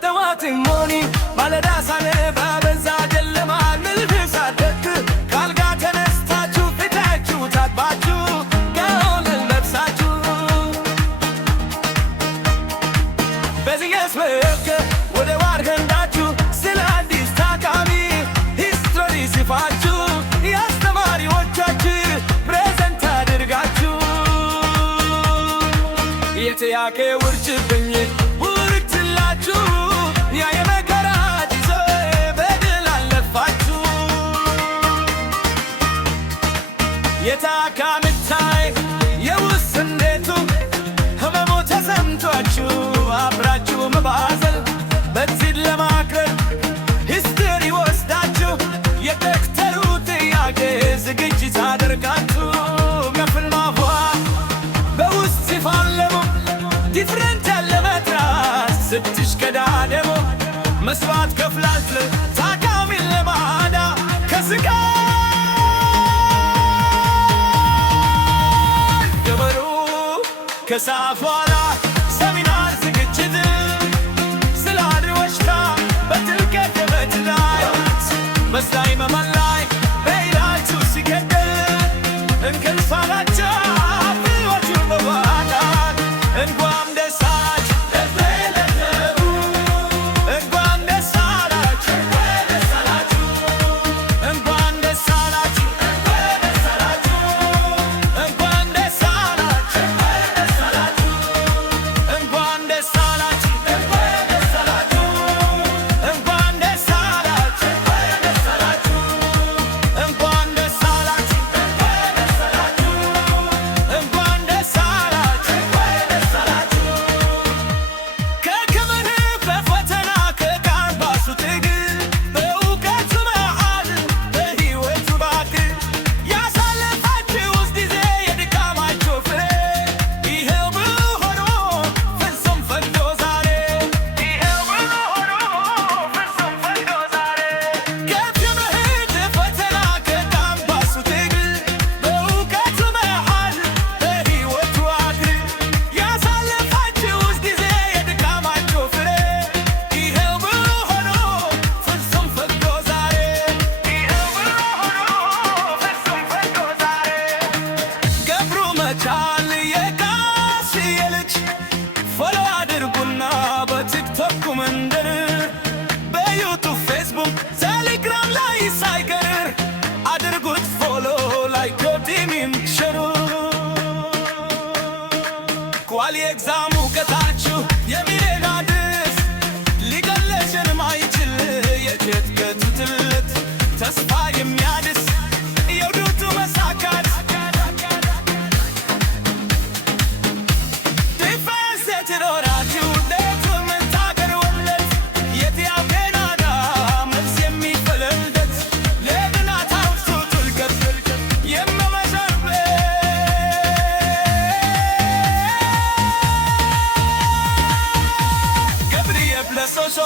በጠዋት ሞኒ ማለዳ ሳነባ በዛ ጨለማ ንልብስ አደክ ካልጋ ተነስታችሁ ፊታችሁ ታጥባችሁ ጋውን ለብሳችሁ በዚህ የስመከ ወደ ዋር ገንዳችሁ ስለ አዲስ ታካሚ ሂስትሪ ሲፋችሁ የአስተማሪዎቻችሁ ፕሬዘንት አድርጋችሁ የጥያቄ ውርጭብኝ ውርትላችሁ ያ የመከራ ጊዜ በድል አለፋችሁ የታካምታይ የውስንነቱ ህመሙ ተሰምቷችሁ አብራችሁ መባዘል በዚህ ለማክረር ሂስትሪ ወስዳችሁ የዶክተሩ ጥያቄ ዝግጅት አድርጋችሁ መፍልማፏ በውስጥ ሲፋለሙ ዲፍረንት ያለ መትራስ ስትሽቀዳደሙ መስዋዕት ከፍላት ታካሚን ለማዳ ከስቃይ ገበሩ ከሰዓት በኋላ ሰሚናር ዝግጅት ስለ አድሪ በሽታ በጥልቀት የበትላይ መስላይ መመላይ በይላችሁ ሲገደል እንቅልፍ አላቸው ብዙዎቹን በማጣት እንኳን ደስ አላችሁ እንኳን ደስ አላችሁ እንኳን ደስ አላችሁ እንኳን ደስ አላችሁ እንኳን ደስ አላችሁ እንኳን ደስ አላችሁ እንኳን ደስ አላችሁ እንኳን ደስ አላችሁ ከክብር በፈተና ከካምፓሱ ትግል በእውቀት መሃል በሕይወቱ ባክል ያሳለፋችሁት ጊዜ የድካማችሁ ፍሬ ይኸው ብሎ ሆኖ ፍጹም ፈቅዶ ዛሬ ይኸው ብሎ ሆኖ ፍጹም ፈቅዶ ዛሬ ከትምህርት ፈተና ከካምፓሱ ትግል በእውቀት መሃል በሕይወቱ አክሊል ያሳለፋችሁት ጊዜ የድካማችሁ ፍሬ ይኸው ብሎ ሆኖ ፍጹም ፈቅዶ ዛሬ ይኸው ብሎ ሆኖ ፍጹም ፈቅዶ ዛሬ ገብሩ መቻል የጋሽዬ ልጅ ፎሎ አድርጉና በቲክቶክ መንደር በዩቱብ ፌስቡክ ቴሌግራም ላይ ሳይቀር አድርጉት ፎሎ ላይክ ዲሚም ሸሩ ኳሊ ኤግዛም እውቀታችሁ የሚረዳድስ ሊገለሽን ማይችል የእድገቱ ትልት ተስፋ የሚያድስ የውዱቱ መሳካት ዲፌንስ የተኖራችሁ ሌቱን ምንታገር ወለት የትያው ኬናዳ መልስ የሚፈለልደት ለብናት አውስቱ ጥልቀት የመመሰርበት ገብርዬ ብለሶሶ